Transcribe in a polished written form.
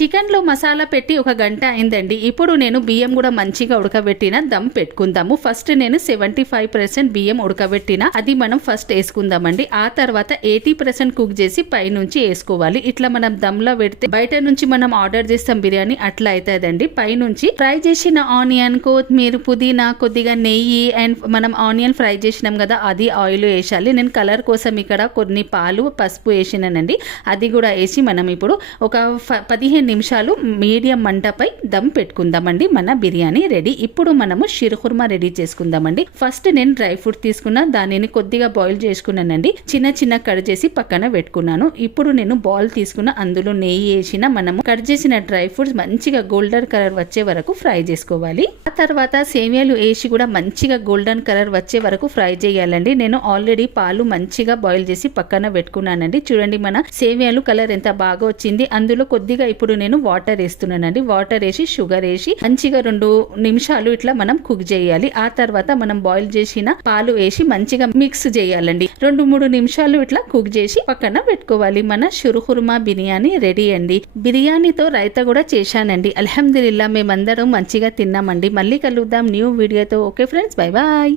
Chicken లో మసాలా పెట్టి 1 గంట అయిందండి. ఇప్పుడు నేను బియ్యం కూడా మంచిగా ఉడకబెట్టిన దమ్ పెట్టుకుందాము. ఫస్ట్ నేను 75% బియ్యం ఉడకబెట్టిన అది మనం ఫస్ట్ వేసుకుందామండి. ఆ తర్వాత 80% కుక్ చేసి పైనుంచి వేసుకోవాలి. ఇట్లా మనం దమ్ లో పెడితే బయట నుంచి మనం ఆర్డర్ చేస్తాం బిర్యానీ అట్లా అవుతుందండి. పైనుంచి ఫ్రై చేసిన ఆనియన్, కొత్తిమీర, పుదీనా, కొద్దిగా నెయ్యి అండ్ మనం ఆనియన్ ఫ్రై చేసినాం కదా అది ఆయిల్ వేసాలి. నేను కలర్ కోసం ఇక్కడ కొన్ని పాలు, పసుపు వేసినానండి. అది కూడా వేసి మనం ఇప్పుడు ఒక 15 నిమిషాలు మీడియం మంటపై దమ్ పెట్టుకుందామండి. మన బిర్యానీ రెడీ. ఇప్పుడు మనము షిర్కుర్మా రెడీ చేసుకుందామండి. ఫస్ట్ నేను డ్రై ఫ్రూట్ తీసుకున్నా, దానిని కొద్దిగా బాయిల్ చేసుకున్నానండి. చిన్న చిన్న కట్ చేసి పక్కన పెట్టుకున్నాను. ఇప్పుడు నేను బాల్ తీసుకున్న, అందులో నెయ్యి వేసిన మనము కట్ చేసిన డ్రై ఫ్రూట్స్ మంచిగా గోల్డెన్ కలర్ వచ్చే వరకు ఫ్రై చేసుకోవాలి. ఆ తర్వాత సేమియాలు వేసి కూడా మంచిగా గోల్డెన్ కలర్ వచ్చే వరకు ఫ్రై చేయాలండి. నేను ఆల్రెడీ పాలు మంచిగా బాయిల్ చేసి పక్కన పెట్టుకున్నానండి. చూడండి మన సేమియాలు కలర్ ఎంత బాగా వచ్చింది. అందులో కొద్దిగా ఇప్పుడు నేను వాటర్ వేస్తున్నానండి. వాటర్ వేసి షుగర్ వేసి మంచిగా 2 నిమిషాలు ఇట్లా మనం కుక్ చేయాలి. ఆ తర్వాత మనం బాయిల్ చేసిన పాలు వేసి మంచిగా మిక్స్ చేయాలండి. 2-3 నిమిషాలు ఇట్లా కుక్ చేసి పక్కన పెట్టుకోవాలి. మన షిర్కుర్మా బిర్యానీ రెడీ అండి. బిర్యానీతో రైతా కూడా చేశానండి. అల్హమ్దులిల్లా మేమందరం మంచిగా తిన్నామండి. మళ్ళీ కలుద్దాం న్యూ వీడియోతో. Okay friends, bye bye.